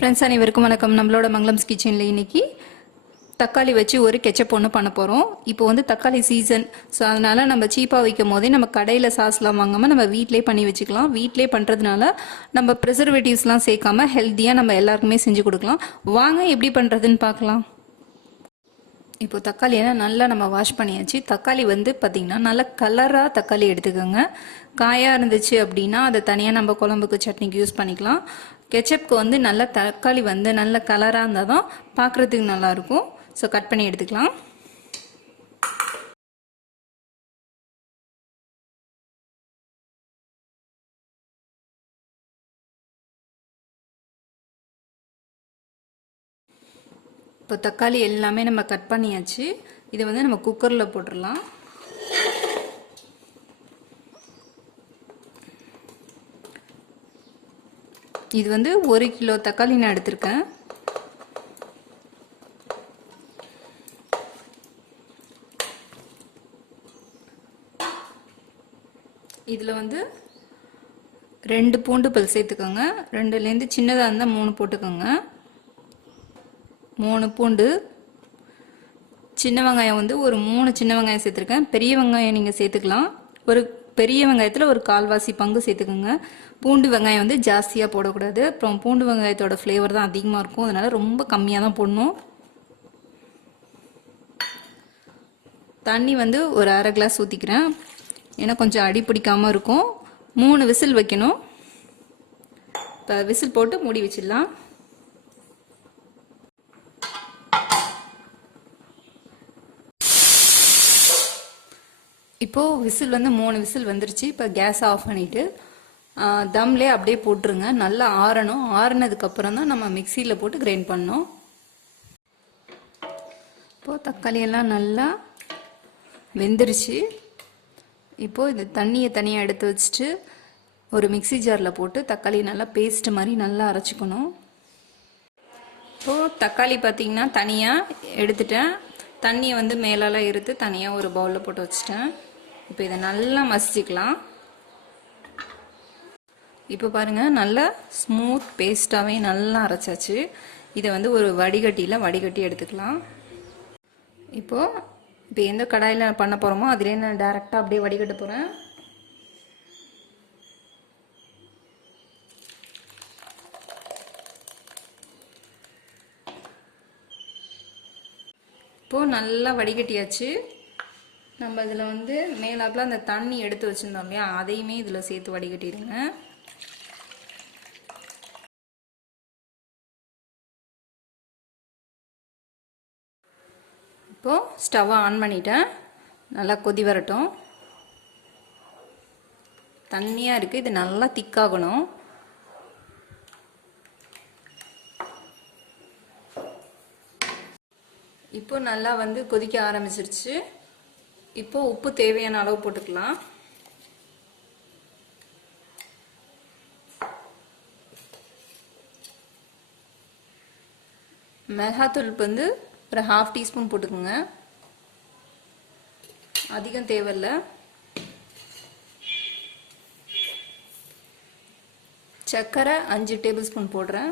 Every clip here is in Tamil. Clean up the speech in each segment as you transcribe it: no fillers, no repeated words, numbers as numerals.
ஃப்ரெண்ட்ஸ் அனைவருக்கும் வணக்கம். நம்மளோட மங்களம்ஸ் கிச்சனில் இன்றைக்கி தக்காளி வச்சு ஒரு கெச்சப் ஒன்று பண்ண போகிறோம். இப்போ வந்து தக்காளி சீசன், ஸோ அதனால் நம்ம சீப்பாக வைக்கும் போதே நம்ம கடையில் சாஸ்லாம் வாங்காமல் நம்ம வீட்டிலே பண்ணி வச்சுக்கலாம். வீட்டிலே பண்ணுறதுனால நம்ம ப்ரிசர்வேட்டிவ்ஸ்லாம் சேர்க்காம ஹெல்த்தியாக நம்ம எல்லாருக்குமே செஞ்சு கொடுக்கலாம். வாங்க எப்படி பண்ணுறதுன்னு பார்க்கலாம். இப்போ தக்காளி நல்லா நம்ம வாஷ் பண்ணியாச்சு. தக்காளி வந்து பார்த்திங்கன்னா நல்லா கலராக தக்காளி எடுத்துக்கோங்க. காயாக இருந்துச்சு அப்படின்னா அதை தனியாக நம்ம குழம்புக்கு சட்னிக்கு யூஸ் பண்ணிக்கலாம். கெச்சப்புக்கு வந்து நல்ல தக்காளி வந்து நல்ல கலராக இருந்தால் தான் பார்க்குறதுக்கு நல்லாயிருக்கும். ஸோ கட் பண்ணி எடுத்துக்கலாம். இப்போ தக்காளி எல்லாமே நம்ம கட் பண்ணியாச்சு. இதை வந்து நம்ம குக்கரில் போட்டுடலாம். இது வந்து 1 கிலோ தக்காளி நான் எடுத்திருக்கேன். இதில் வந்து 2 பூண்டு பல் சேர்த்துக்கோங்க. 2லேருந்து சின்னதாக இருந்தால் 3 போட்டுக்கோங்க. 3 பூண்டு. சின்ன வெங்காயம் வந்து ஒரு 3 சின்ன வெங்காயம் சேர்த்துருக்கேன். பெரிய வெங்காயம் நீங்கள் சேர்த்துக்கலாம். ஒரு பெரிய வெங்காயத்தில் ஒரு 1/4 பங்கு சேர்த்துக்கோங்க. பூண்டு வெங்காயம் வந்து ஜாஸ்தியாக போடக்கூடாது. அப்புறம் பூண்டு வெங்காயத்தோட ஃப்ளேவர் தான் அதிகமாக இருக்கும். அதனால் ரொம்ப கம்மியாக தான் போடணும். தண்ணி வந்து ஒரு 1/2 கிளாஸ் ஊற்றிக்கிறேன். ஏன்னா கொஞ்சம் அடி பிடிக்காமல் இருக்கும். 3 விசில் வைக்கணும். இப்போ விசில் போட்டு மூடி வச்சிடலாம். இப்போது விசில் வந்து 3 விசில் வந்துருச்சு. இப்போ கேஸ் ஆஃப் பண்ணிவிட்டு தம்லே அப்படியே போட்டுருங்க. நல்லா ஆறணும். ஆறுனதுக்கப்புறம் தான் நம்ம மிக்சியில் போட்டு கிரைண்ட் பண்ணணும். இப்போது தக்காளியெல்லாம் நல்லா வெந்துருச்சு. இப்போது இது தண்ணியை தனியாக எடுத்து வச்சுட்டு ஒரு மிக்சி ஜாரில் போட்டு தக்காளி நல்லா பேஸ்ட் மாதிரி நல்லா அரைச்சிக்கணும். இப்போது தக்காளி பார்த்திங்கன்னா தனியாக எடுத்துட்டேன். தண்ணியை வந்து மேலால் எடுத்து தனியாக ஒரு பவுலில் போட்டு வச்சுட்டேன். இப்போ இதை நல்லா மசிச்சுக்கலாம். இப்போ பாருங்கள், நல்லா ஸ்மூத் பேஸ்ட்டாகவே நல்லா அரைச்சாச்சு. இதை வந்து ஒரு வடிகட்டி எடுத்துக்கலாம். இப்போ எந்த கடாயில் பண்ண போகிறோமோ அதிலே நான் டைரெக்டாக அப்படியே வடிகட்ட போகிறேன். இப்போது நல்லா வடிகட்டியாச்சு. நம்ம இதில் வந்து மேலாப்பில் அந்த தண்ணி எடுத்து வச்சுருந்தோம் இல்லையா, அதையுமே இதில் சேர்த்து வடிகட்டிடுங்க. இப்போது ஸ்டவ்வை ஆன் பண்ணிட்டேன். நல்லா கொதி வரட்டும். தண்ணியாக இருக்குது, இது நல்லா திக்காகணும். இப்போ நல்லா வந்து கொதிக்க ஆரம்பிச்சிருச்சு. இப்போ உப்பு தேவையான அளவு போட்டுக்கலாம். மிளகாத்தூள் வந்து ஒரு 1/2 டீஸ்பூன் போட்டுக்கோங்க. அதிகம் தேவையில்லை. சர்க்கரை 5 டேபிள் ஸ்பூன் போடுறேன்.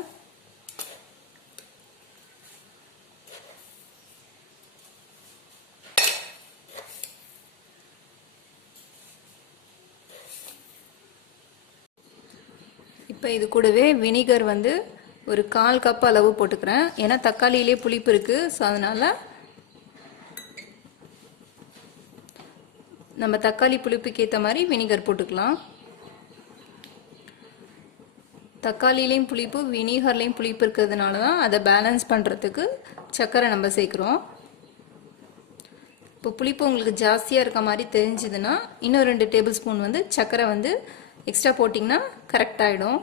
இப்போ இது கூடவே வினிகர் வந்து ஒரு 1/4 கப் அளவு போட்டுக்கிறேன். ஏன்னா தக்காளியிலே புளிப்பு இருக்குது. ஸோ அதனால் நம்ம தக்காளி புளிப்புக்கு ஏற்ற மாதிரி வினிகர் போட்டுக்கலாம். தக்காளியிலையும் புளிப்பு வினிகர்லேயும் புளிப்பு இருக்கிறதுனால தான் அதை பேலன்ஸ் பண்ணுறதுக்கு சர்க்கரை நம்ம சேர்க்குறோம். இப்போ புளிப்பு உங்களுக்கு ஜாஸ்தியாக இருக்க மாதிரி தெரிஞ்சுதுன்னா இன்னும் 2 டேபிள் ஸ்பூன் வந்து சர்க்கரை வந்து எக்ஸ்ட்ரா போட்டிங்கன்னா கரெக்டாகிடும்.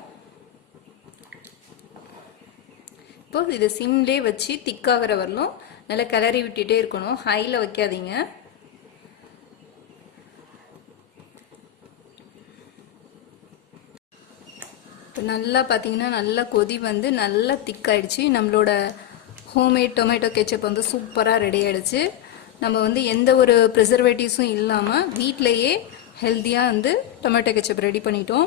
இப்போது இதை சிம்லே வச்சு திக்காகிற வரலும் நல்லா கிளறி விட்டுட்டே இருக்கணும். ஹையில் வைக்காதீங்க. இப்போ நல்லா பார்த்தீங்கன்னா நல்லா கொதி வந்து நல்லா திக்காயிடுச்சு. நம்மளோட ஹோம்மேட் டொமேட்டோ கெச்சப் வந்து சூப்பராக ரெடி ஆகிடுச்சு. நம்ம வந்து எந்த ஒரு ப்ரிசர்வேட்டிவ்ஸும் இல்லாமல் வீட்டிலையே ஹெல்த்தியாக வந்து டொமேட்டோ கெச்சப் ரெடி பண்ணிட்டோம்.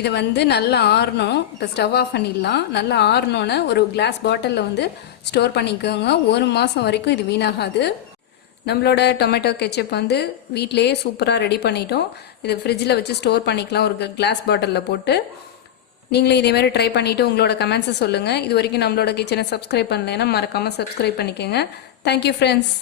இதை வந்து நல்லா ஆறணும். இப்போ ஸ்டவ் ஆஃப் பண்ணிடலாம். நல்லா ஆறணுன்னு ஒரு கிளாஸ் பாட்டிலில் வந்து ஸ்டோர் பண்ணிக்கோங்க. 1 மாதம் வரைக்கும் இது வீணாகாது. நம்மளோட டொமேட்டோ கெச்சப் வந்து வீட்டிலேயே சூப்பராக ரெடி பண்ணிட்டோம். இதை ஃப்ரிட்ஜில் வச்சு ஸ்டோர் பண்ணிக்கலாம் ஒரு கிளாஸ் பாட்டிலில் போட்டு. நீங்களும் இதேமாதிரி ட்ரை பண்ணிவிட்டு உங்களோட கமெண்ட்ஸை சொல்லுங்கள். இது வரைக்கும் நம்மளோட கிச்சனை சப்ஸ்கிரைப் பண்ணலைன்னா மறக்காமல் சப்ஸ்கிரைப் பண்ணிக்கோங்க. Thank you friends.